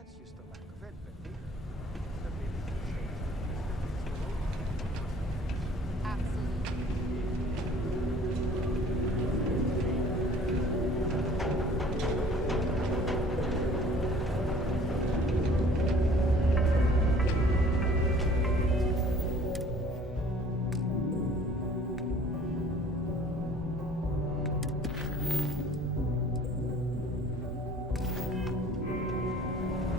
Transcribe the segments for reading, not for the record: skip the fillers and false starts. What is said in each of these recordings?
That's just a lack of empathy. The minute you change the fix the road. Absolutely.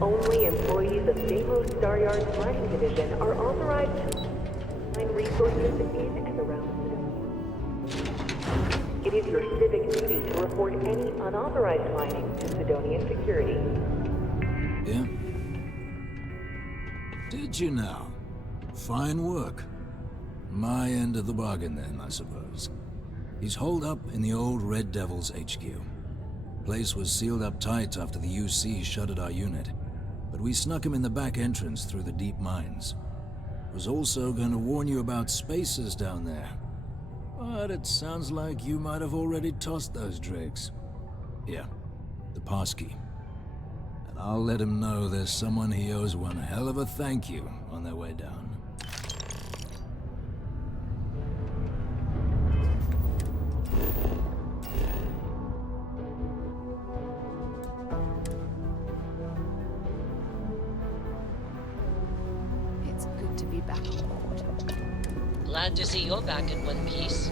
Only employees of Deimos Staryard's mining division are authorized to mine resources in and around Sidonia. It is your civic duty to report any unauthorized mining to Sidonian security. Yeah? Did you now? Fine work. My end of the bargain then, I suppose. He's holed up in the old Red Devil's HQ. Place was sealed up tight after the UC shuttered our unit, but we snuck him in the back entrance through the deep mines. Was also going to warn you about spacers down there, but it sounds like you might have already tossed those dregs. Here, the passkey. And I'll let him know there's someone he owes one hell of a thank you on their way down. It's good to be back on board. Glad to see you're back in one piece.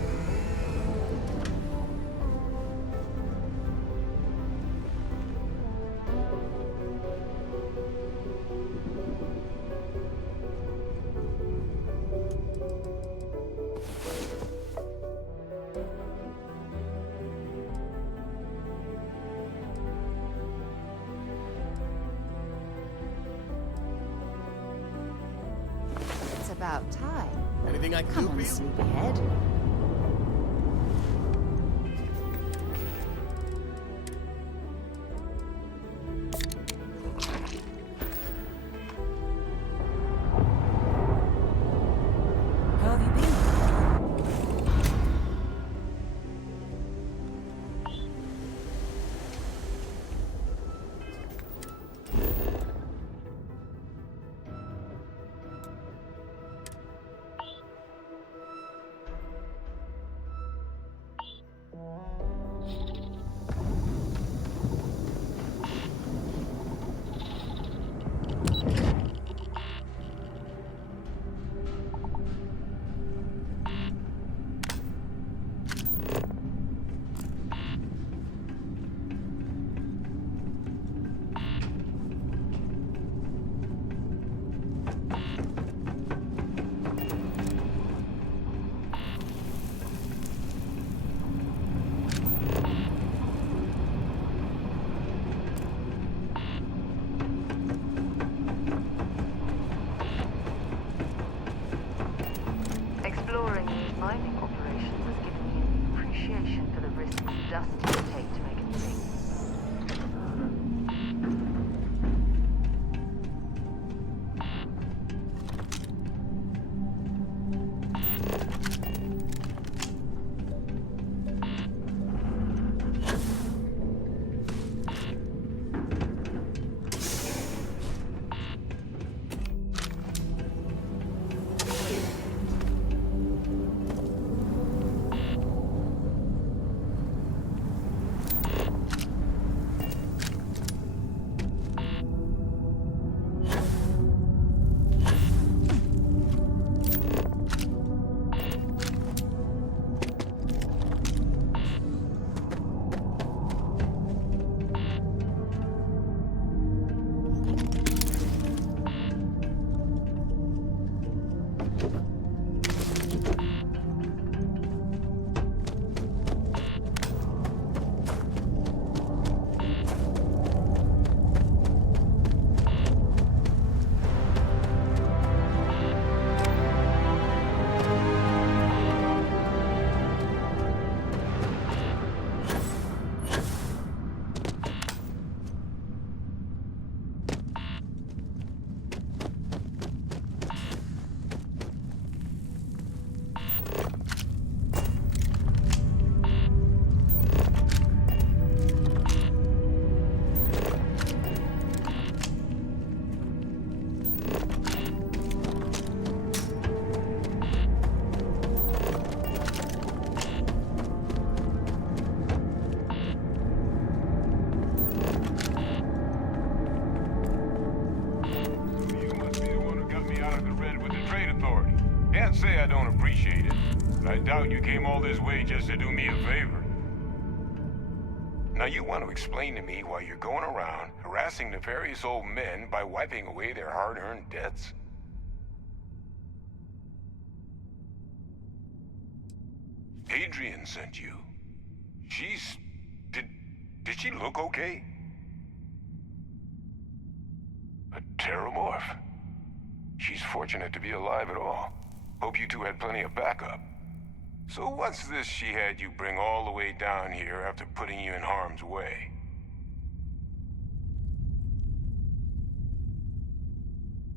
It's about time. Anything I can Come do on, for you? sleepyhead. How have you been? can't say I don't appreciate it, but I doubt you came all this way just to do me a favor. Now you want to explain to me why you're going around harassing nefarious old men by wiping away their hard-earned debts? Adrian sent you. She's... Did she look okay? A terramorph. She's fortunate to be alive at all. Hope you two had plenty of backup. So what's this she had you bring all the way down here after putting you in harm's way?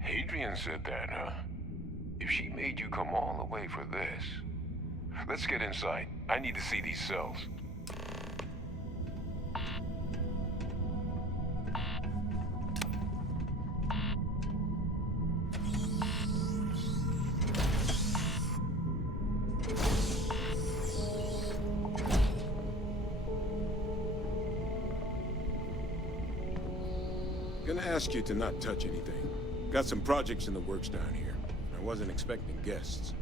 Adrian said that, huh? If she made you come all the way for this... Let's get inside. I need to see these cells. Gonna ask you to not touch anything. Got some projects in the works down here. I wasn't expecting guests.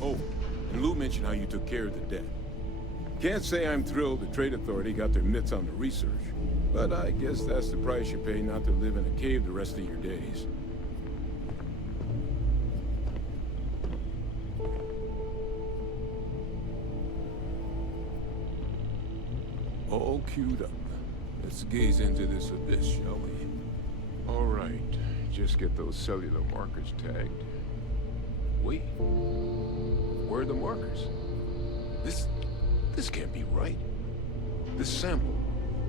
Oh, and Lou mentioned how you took care of the debt. Can't say I'm thrilled the Trade Authority got their mitts on the research, but I guess that's the price you pay not to live in a cave the rest of your days. All queued up. Let's gaze into this abyss, shall we? All right. Just get those cellular markers tagged. Wait. Where are the markers? This can't be right. This sample,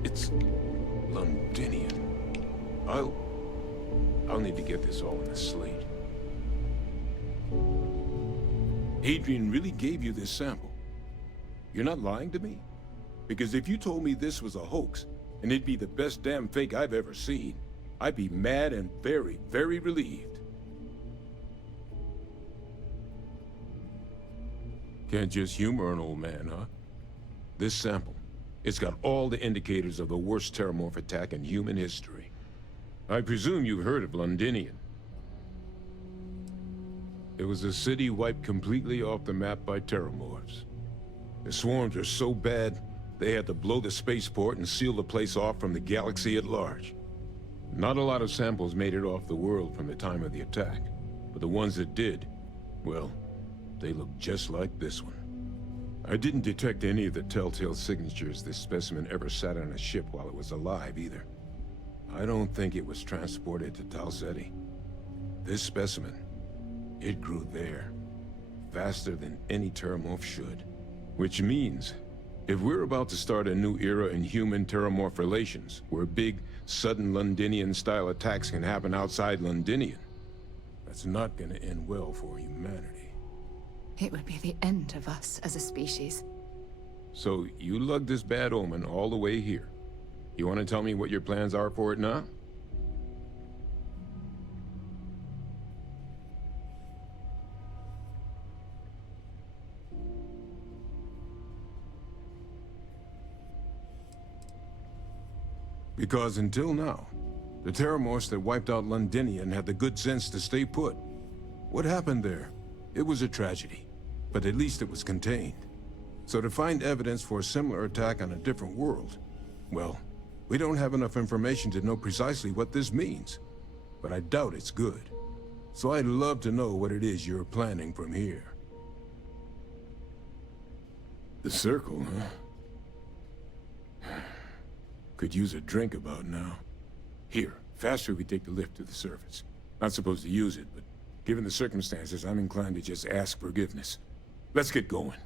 it's Londinian. I'll need to get this all in a slate. Adrian really gave you this sample. You're not lying to me? Because if you told me this was a hoax, and it'd be the best damn fake I've ever seen, I'd be mad and very, very relieved. Can't just humor an old man, huh? This sample, it's got all the indicators of the worst terramorph attack in human history. I presume you've heard of Londinian. It was a city wiped completely off the map by terramorphs. The swarms are so bad, they had to blow the spaceport and seal the place off from the galaxy at large. Not a lot of samples made it off the world from the time of the attack, but the ones that did, well, they look just like this one. I didn't detect any of the telltale signatures this specimen ever sat on a ship while it was alive, either. I don't think it was transported to Tal Ceti. This specimen, it grew there, faster than any terramorph should. Which means, if we're about to start a new era in human-terramorph relations, where big, sudden Londinian-style attacks can happen outside Londinian, that's not gonna end well for humanity. It would be the end of us as a species. So, you lugged this bad omen all the way here. You want to tell me what your plans are for it now? Because until now, the terramorphs that wiped out Londinian had the good sense to stay put. What happened there? It was a tragedy, but at least it was contained. So to find evidence for a similar attack on a different world, well, we don't have enough information to know precisely what this means. But I doubt it's good. So I'd love to know what it is you're planning from here. The circle, huh? Could use a drink about now. Here, faster we take the lift to the surface. Not supposed to use it, but given the circumstances, I'm inclined to just ask forgiveness. Let's get going.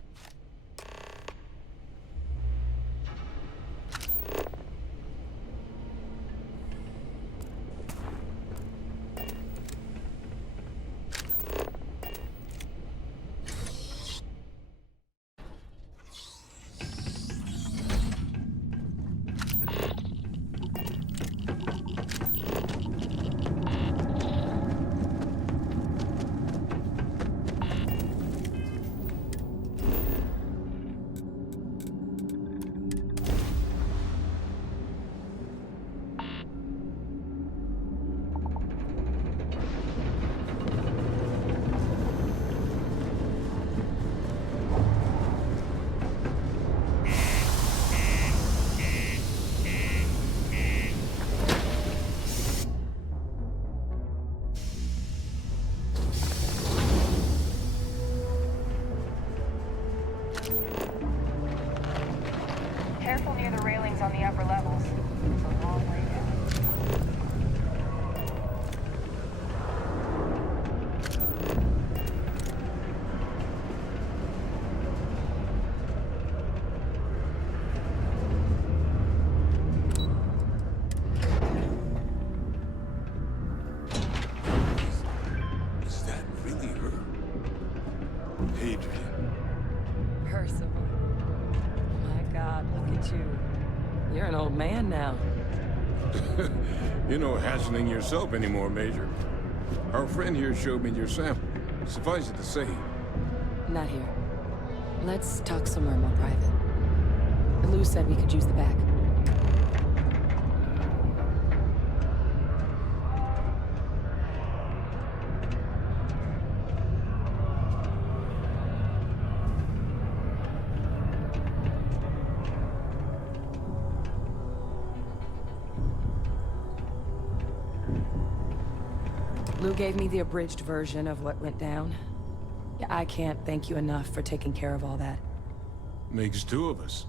an old man now. You're no hatchling yourself anymore, Major. Our friend here showed me your sample. Suffice it to say, Not here. Let's talk somewhere more private. Lou said we could use the back. Lou gave me the abridged version of what went down. I can't thank you enough for taking care of all that. makes two of us.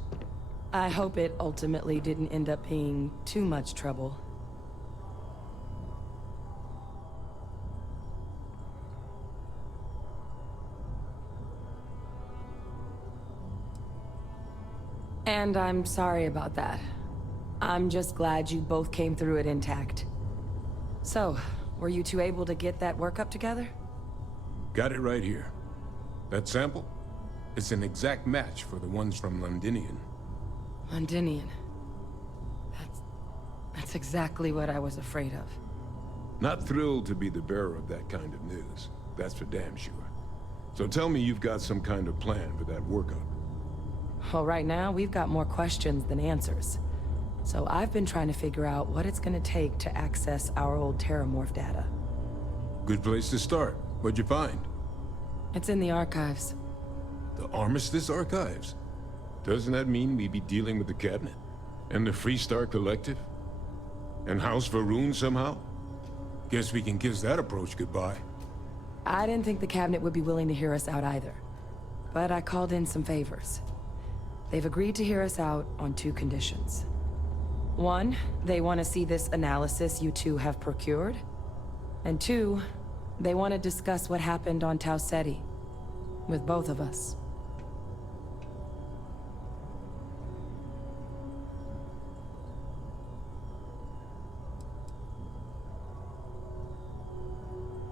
I hope it ultimately didn't end up being too much trouble. And I'm sorry about that. I'm just glad you both came through it intact. So, were you two able to get that workup together? Got it right here. That sample? It's an exact match for the ones from Londinian. Londinian. That's exactly what I was afraid of. Not thrilled to be the bearer of that kind of news. That's for damn sure. So tell me you've got some kind of plan for that workup. Well, right now, we've got more questions than answers. So I've been trying to figure out what it's gonna take to access our old Terramorph data. Good place to start. What'd you find? It's in the archives. The Armistice Archives? Doesn't that mean we'd be dealing with the Cabinet? And the Freestar Collective? And House Varun somehow? Guess we can kiss that approach goodbye. I didn't think the Cabinet would be willing to hear us out either. But I called in some favors. They've agreed to hear us out on two conditions. One, they want to see this analysis you two have procured. And two, they want to discuss what happened on Tau Ceti. With both of us.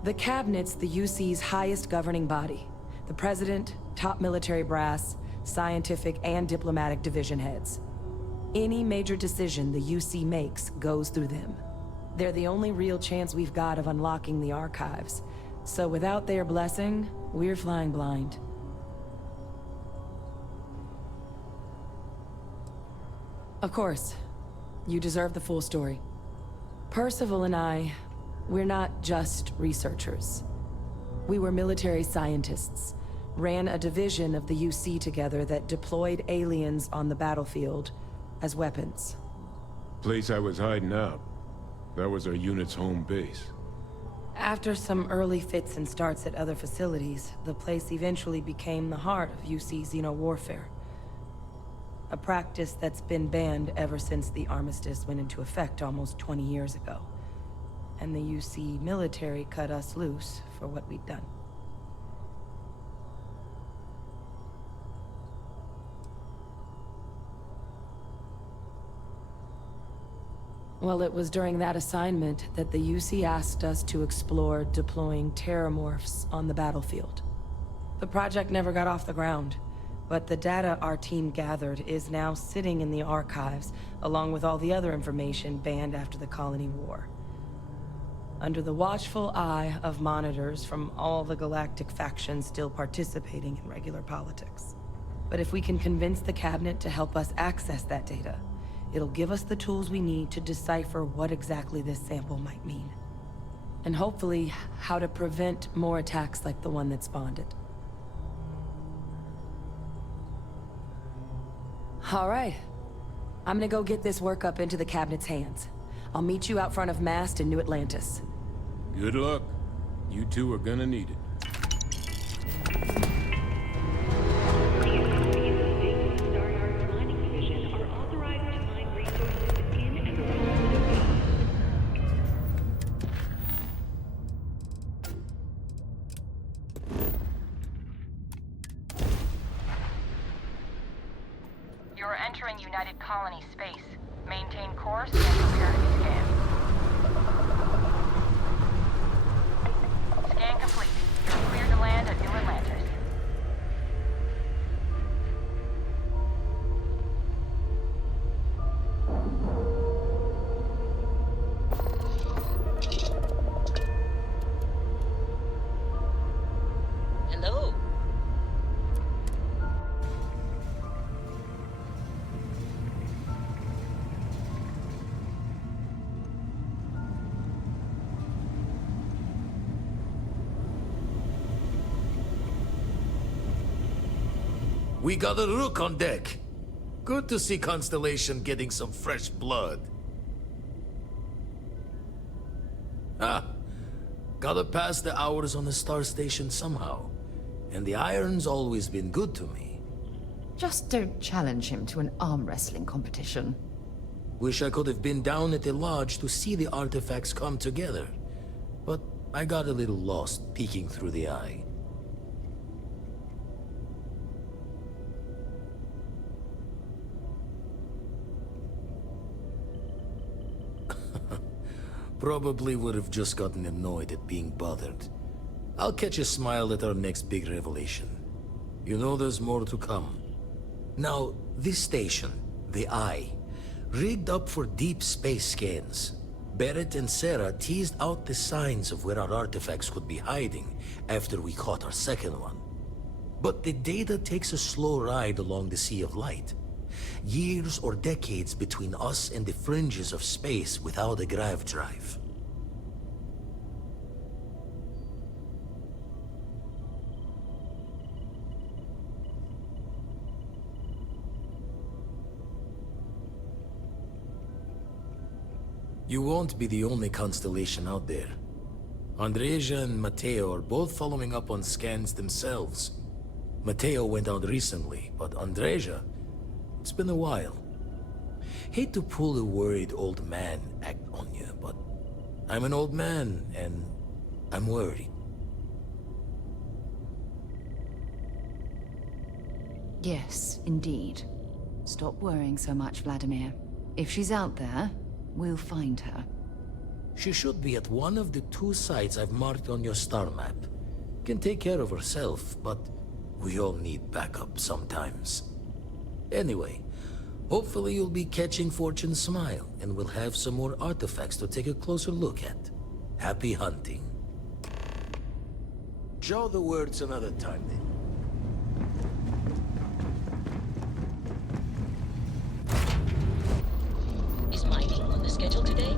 The Cabinet's the UC's highest governing body. The President, top military brass, scientific and diplomatic division heads. Any major decision the UC makes goes through them. They're the only real chance we've got of unlocking the archives. So without their blessing, we're flying blind. Of course, you deserve the full story. Percival and I, we're not just researchers. We were military scientists, ran a division of the UC together that deployed aliens on the battlefield as weapons. Place I was hiding out. That was our unit's home base. After some early fits and starts at other facilities, the place eventually became the heart of UC xeno-warfare. A practice that's been banned ever since the armistice went into effect almost 20 years ago. And the UC military cut us loose for what we'd done. Well, it was during that assignment that the UC asked us to explore deploying terramorphs on the battlefield. The project never got off the ground, but the data our team gathered is now sitting in the archives, along with all the other information banned after the Colony War. Under the watchful eye of monitors from all the galactic factions still participating in regular politics. But if we can convince the Cabinet to help us access that data, it'll give us the tools we need to decipher what exactly this sample might mean. And hopefully, how to prevent more attacks like the one that spawned it. All right. I'm gonna go get this workup into the Cabinet's hands. I'll meet you out front of Mast in New Atlantis. Good luck. You two are gonna need it. You're entering United Colony space. Maintain course and prepare to be scanned. Scan complete. You're cleared to land at New Atlantis. We got a rook on deck. Good to see Constellation getting some fresh blood. Ah, gotta pass the hours on the star station somehow. And the iron's always been good to me. Just don't challenge him to an arm wrestling competition. Wish I could have been down at the lodge to see the artifacts come together. But I got a little lost peeking through the eye. Probably would have just gotten annoyed at being bothered. I'll catch a smile at our next big revelation. You know there's more to come. Now, this station, the Eye, rigged up for deep space scans. Barrett and Sarah teased out the signs of where our artifacts could be hiding after we caught our second one. But the data takes a slow ride along the Sea of Light. Years or decades between us and the fringes of space without a grav drive. You won't be the only Constellation out there. Andreja and Mateo are both following up on scans themselves. Mateo went out recently, but Andreja, it's been a while. Hate to pull the worried old man act on you, but I'm an old man, and I'm worried. Yes, indeed. Stop worrying so much, Vladimir. If she's out there, we'll find her. She should be at one of the 2 sites I've marked on your star map. Can take care of herself, but we all need backup sometimes. Anyway, hopefully you'll be catching Fortune's smile, and we'll have some more artifacts to take a closer look at. Happy hunting. Jaw the words another time, then. Is mining on the schedule today?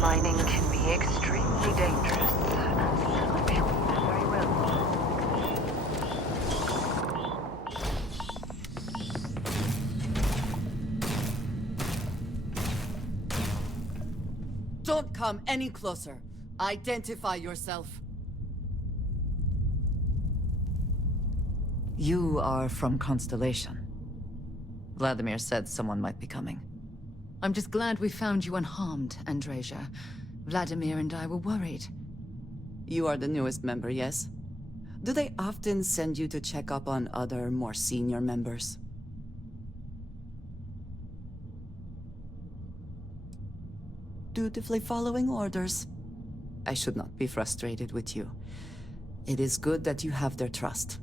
Mining can be extremely dangerous, as I'm sure you know very well. Don't come any closer. Identify yourself. You are from Constellation. Vladimir said someone might be coming. I'm just glad we found you unharmed, Andreja. Vladimir and I were worried. You are the newest member, yes? Do they often send you to check up on other, more senior members? Dutifully following orders. I should not be frustrated with you. It is good that you have their trust.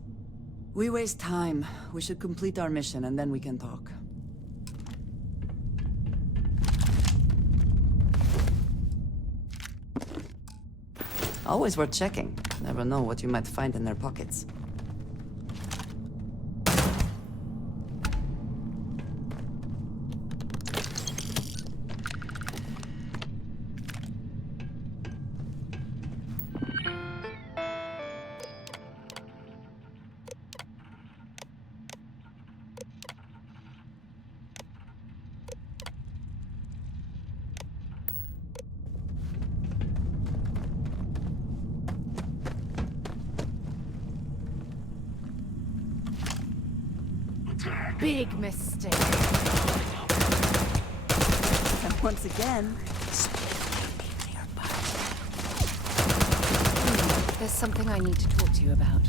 We waste time. We should complete our mission and then we can talk. Always worth checking. Never know what you might find in their pockets. Big mistake. And once again... There's something I need to talk to you about.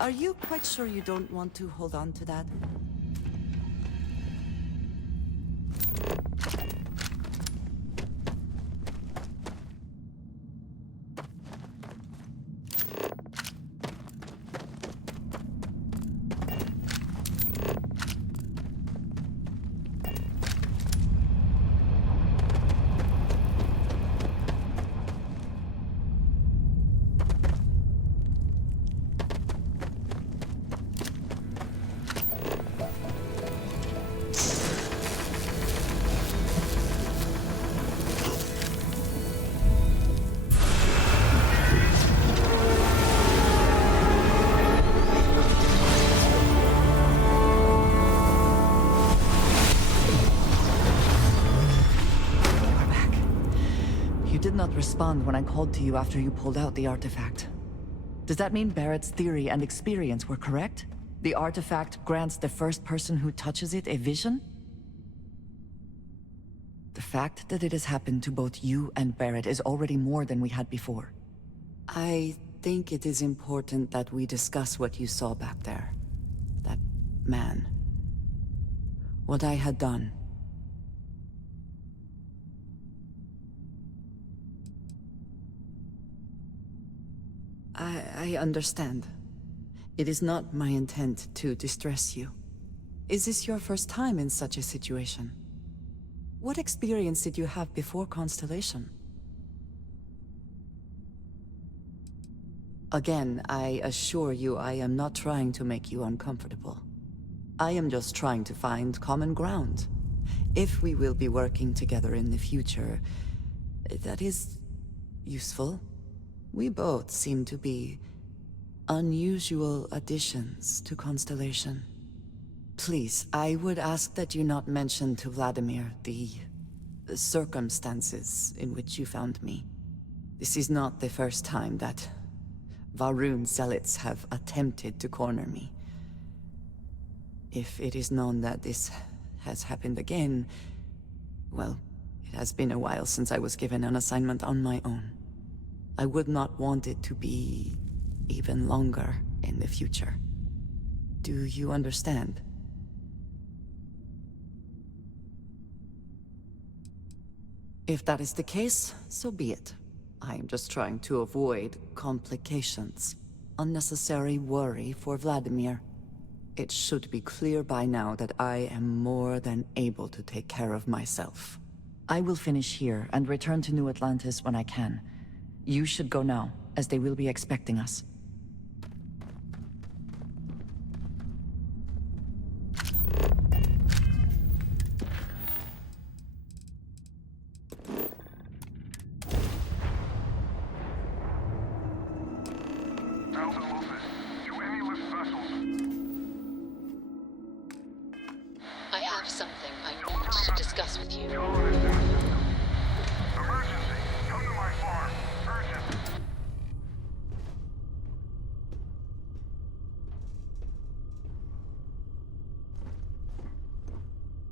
Are you quite sure you don't want to hold on to that? Not respond when I called to you after you pulled out the artifact. Does that mean Barrett's theory and experience were correct? The artifact grants the first person who touches it a vision? The fact that it has happened to both you and Barrett is already more than we had before. I think it is important that we discuss what you saw back there. That man. What I had done. I understand. It is not my intent to distress you. Is this your first time in such a situation? What experience did you have before Constellation? Again, I assure you I am not trying to make you uncomfortable. I am just trying to find common ground. If we will be working together in the future, that is useful. We both seem to be unusual additions to Constellation. Please, I would ask that you not mention to Vladimir the circumstances in which you found me. This is not the first time that Varun zealots have attempted to corner me. If it is known that this has happened again, well, it has been a while since I was given an assignment on my own. I would not want it to be even longer in the future. Do you understand? If that is the case, so be it. I am just trying to avoid complications. Unnecessary worry for Vladimir. It should be clear by now that I am more than able to take care of myself. I will finish here and return to New Atlantis when I can. You should go now, as they will be expecting us. I have something I need to discuss with you.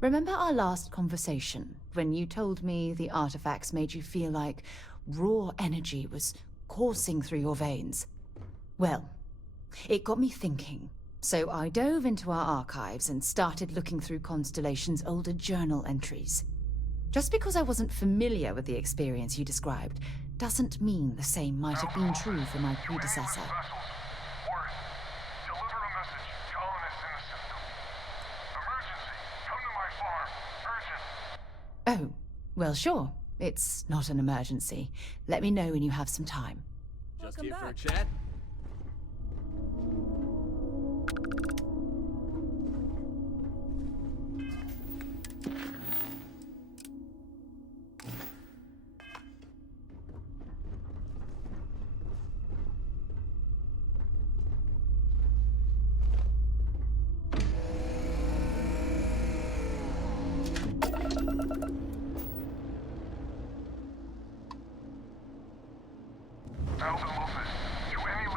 Remember our last conversation, when you told me the artifacts made you feel like raw energy was coursing through your veins? Well, it got me thinking. So I dove into our archives and started looking through Constellation's older journal entries. Just because I wasn't familiar with the experience you described, doesn't mean the same might have been true for my predecessor. Oh, well, sure. It's not an emergency. Let me know when you have some time. Just here for a chat? Alpha Office, do any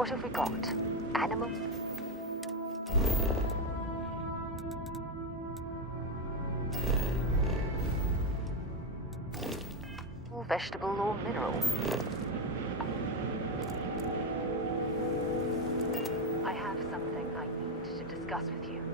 What have we got? Animal? Or vegetable or mineral? I have something I need to discuss with you.